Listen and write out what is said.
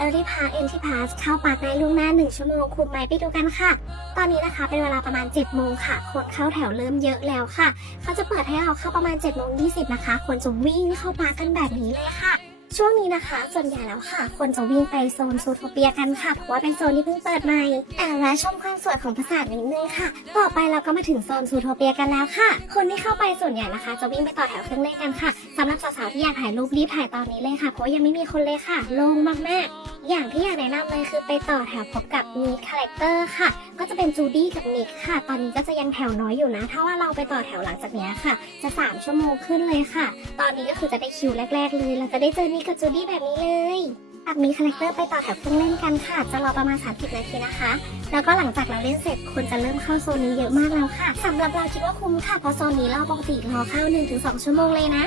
บัตร Early Park Entry Pass เข้าปาร์คได้ล่วงหน้า 1 ชั่วโมงคุ้มไหมไปดูกันค่ะ ตอนนี้นะคะเป็นเวลาประมาณ 7 โมงค่ะ คนเข้าแถวเริ่มเยอะแล้วค่ะ เขาจะเปิดให้เราเข้าประมาณ7โมง20 นะคะ คนจะวิ่งเข้าปาร์คกันแบบนี้เลยค่ะช่วงนี้นะคะ ส่วนใหญ่แล้วค่ะ คนจะวิ่งไปโซนซูโทเปียกันค่ะ เพราะว่าเป็นโซนที่เพิ่งเปิดใหม่อ่าและชมความสวยของปราสาทนิดนึงค่ะ ต่อไปเราก็มาถึงโซนซูโทเปียกันแล้วค่ะ คนที่เข้าไปส่วนใหญ่นะคะ จะวิ่งไปต่อแถวเครื่องเล่นกันค่ะสำหรับสาวๆที่อยากถ่ายรูปรีบถ่ายตอนนี้เลยค่ะ เพราะยังไม่มีคนเลยค่ะ โล่งมากๆ อย่างที่อยากแนะนำเลยคือไปต่อแถวพบกับมีคาแรคเตอร์ค่ะ ก็จะเป็นจูดี้กับนิกค่ะ ตอนนี้ก็จะยังแถวน้อยอยู่นะ ถ้าว่าเราไปต่อแถวหลังจากนี้ค่ะ จะ 3 ชั่วโมงขึ้นเลยค่ะ ตอนนี้ก็คือจะได้คิวแรก ๆ เลย เราจะได้เจอนิกกับจูดี้แบบนี้เลยอักมีคาแรคเตอร์ไปต่อแถวเครื่องเล่นกันค่ะ จะรอประมาณ 30 นาทีนะคะ แล้วก็หลังจากเราเล่นเสร็จคนจะเริ่มเข้าโซนนี้เยอะมากแล้วค่ะสำหรับเราคิดว่าคุ้มค่ะ เพราะโซนนี้เราปกติรอเข้า 1-2 ชั่วโมงเลยนะ